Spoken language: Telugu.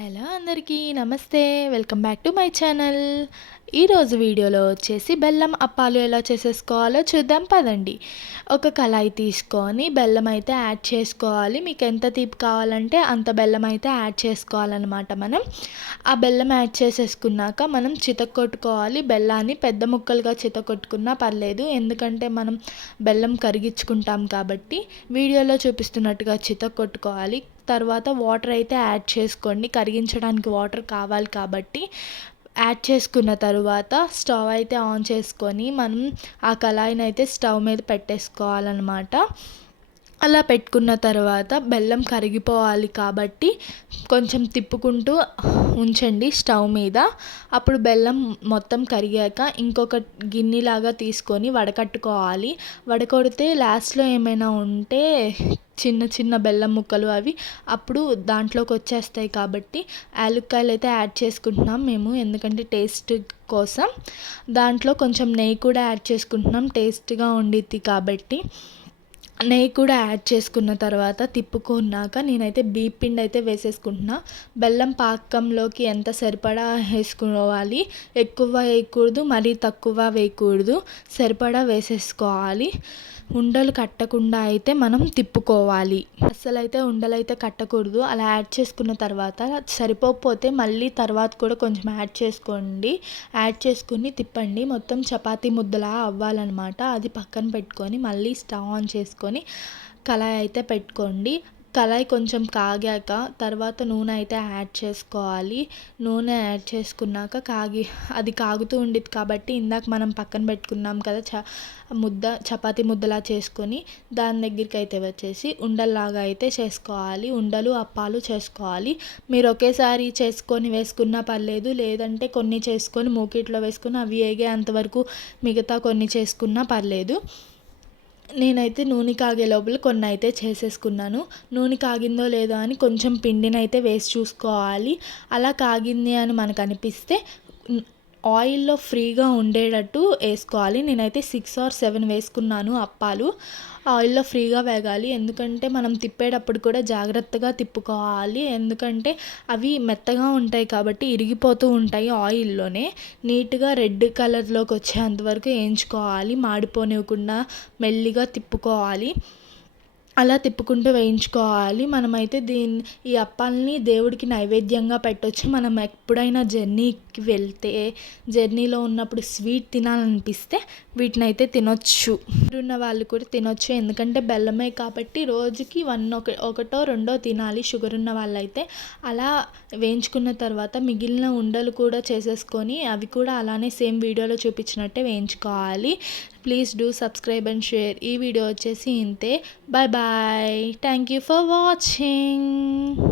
హలో అందరికీ నమస్తే. Welcome back to my channel. ఈరోజు వీడియోలో వచ్చేసి బెల్లం అప్పాలు ఎలా చేసేసుకోవాలో చూద్దాం పదండి. ఒక కళాయి తీసుకొని బెల్లం అయితే యాడ్ చేసుకోవాలి. మీకు ఎంత తీపి కావాలంటే అంత బెల్లం అయితే యాడ్ చేసుకోవాలన్నమాట. మనం ఆ బెల్లం యాడ్ చేసేసుకున్నాక మనం చితక్కొట్టుకోవాలి. బెల్లాన్ని పెద్ద ముక్కలుగా చితక్కొట్టుకున్నా పర్లేదు, ఎందుకంటే మనం బెల్లం కరిగించుకుంటాం కాబట్టి వీడియోలో చూపిస్తున్నట్టుగా చితక్కొట్టుకోవాలి. తర్వాత వాటర్ అయితే యాడ్ చేసుకోండి. కరిగించడానికి వాటర్ కావాలి కాబట్టి యాడ్ చేసుకున్న తర్వాత స్టవ్ అయితే ఆన్ చేసుకొని మనం ఆ కళాయిని అయితే స్టవ్ మీద పెట్టేసుకోవాలన్నమాట. అలా పెట్టుకున్న తర్వాత బెల్లం కరిగిపోవాలి కాబట్టి కొంచెం తిప్పుకుంటూ ఉంచండి స్టవ్ మీద. అప్పుడు బెల్లం మొత్తం కరిగాక ఇంకొక గిన్నెలాగా తీసుకొని వడకట్టుకోవాలి. వడకొడితే లాస్ట్లో ఏమైనా ఉంటే చిన్న చిన్న బెల్లం ముక్కలు అవి అప్పుడు దాంట్లోకి వచ్చేస్తాయి కాబట్టి యాలక్కాయలు అయితే యాడ్ చేసుకుంటున్నాం మేము, ఎందుకంటే టేస్ట్ కోసం. దాంట్లో కొంచెం నెయ్యి కూడా యాడ్ చేసుకుంటున్నాం, టేస్ట్గా ఉండిద్ది కాబట్టి. నెయ్యి కూడా యాడ్ చేసుకున్న తర్వాత తిప్పుకున్నాక నేనైతే బియ్యం పిండి అయితే వేసేసుకుంటున్నా. బెల్లం పాకంలోకి ఎంత సరిపడా వేసుకోవాలి, ఎక్కువ వేయకూడదు, మరీ తక్కువ వేయకూడదు, సరిపడా వేసేసుకోవాలి. ఉండలు కట్టకుండా అయితే మనం తిప్పుకోవాలి. అస్సలైతే ఉండలు అయితే కట్టకూడదు. అలా యాడ్ చేసుకున్న తర్వాత సరిపోకపోతే మళ్ళీ తర్వాత కూడా కొంచెం యాడ్ చేసుకోండి. యాడ్ చేసుకుని తిప్పండి. మొత్తం చపాతీ ముద్దలా అవ్వాలన్నమాట. అది పక్కన పెట్టుకొని మళ్ళీ స్టవ్ ఆన్ చేసుకొని కళాయి అయితే పెట్టుకోండి. కళాయి కొంచెం కాగాక తర్వాత నూనె అయితే యాడ్ చేసుకోవాలి. నూనె యాడ్ చేసుకున్నాక అది కాగుతూ ఉండిద్ది కాబట్టి ఇందాక మనం పక్కన పెట్టుకున్నాం కదా చపాతీ ముద్దలా చేసుకొని దాని దగ్గరికి అయితే వచ్చేసి ఉండల్లాగా అయితే చేసుకోవాలి. ఉండలు అప్పాలు చేసుకోవాలి. మీరు ఒకేసారి చేసుకొని వేసుకున్నా పర్లేదు, లేదంటే కొన్ని చేసుకొని మూకిట్లో వేసుకొని అవి వేగేంతవరకు మిగతా కొన్ని చేసుకున్నా పర్లేదు. నేనైతే నూనె కాగే లోపల కొన్ని అయితే చేసేసుకున్నాను. నూనె కాగిందో లేదో అని కొంచెం పిండిని అయితే వేసి చూసుకోవాలి. అలా కాగింది అని మనకు అనిపిస్తే ఆయిల్లో ఫ్రీగా ఉండేటట్టు వేసుకోవాలి. నేనైతే 6 or 7 వేసుకున్నాను అప్పాలు. ఆయిల్లో ఫ్రీగా వేగాలి, ఎందుకంటే మనం తిప్పేటప్పుడు కూడా జాగ్రత్తగా తిప్పుకోవాలి. ఎందుకంటే అవి మెత్తగా ఉంటాయి కాబట్టి ఇరిగిపోతూ ఉంటాయి ఆయిల్లోనే. నీట్గా రెడ్ కలర్లోకి వచ్చేంతవరకు వేయించుకోవాలి. మాడిపోనివ్వకుండా మెల్లిగా తిప్పుకోవాలి. అలా తిప్పుకుంటూ వేయించుకోవాలి. మనమైతే ఈ అప్పాలని దేవుడికి నైవేద్యంగా పెట్టొచ్చు. మనం ఎప్పుడైనా జర్నీకి వెళ్తే జర్నీలో ఉన్నప్పుడు స్వీట్ తినాలనిపిస్తే వీటిని అయితే తినొచ్చు. ఉన్న వాళ్ళు కూడా తినొచ్చు, ఎందుకంటే బెల్లమే కాబట్టి రోజుకి ఒకటో రెండో తినాలి షుగర్ ఉన్న వాళ్ళైతే. అలా వేయించుకున్న తర్వాత మిగిలిన ఉండలు కూడా చేసేసుకొని అవి కూడా అలానే సేమ్ వీడియోలో చూపించినట్టే వేయించుకోవాలి. Please do subscribe and share. ఈ వీడియో వచ్చేసి ఇంతే. Bye bye. Thank you for watching.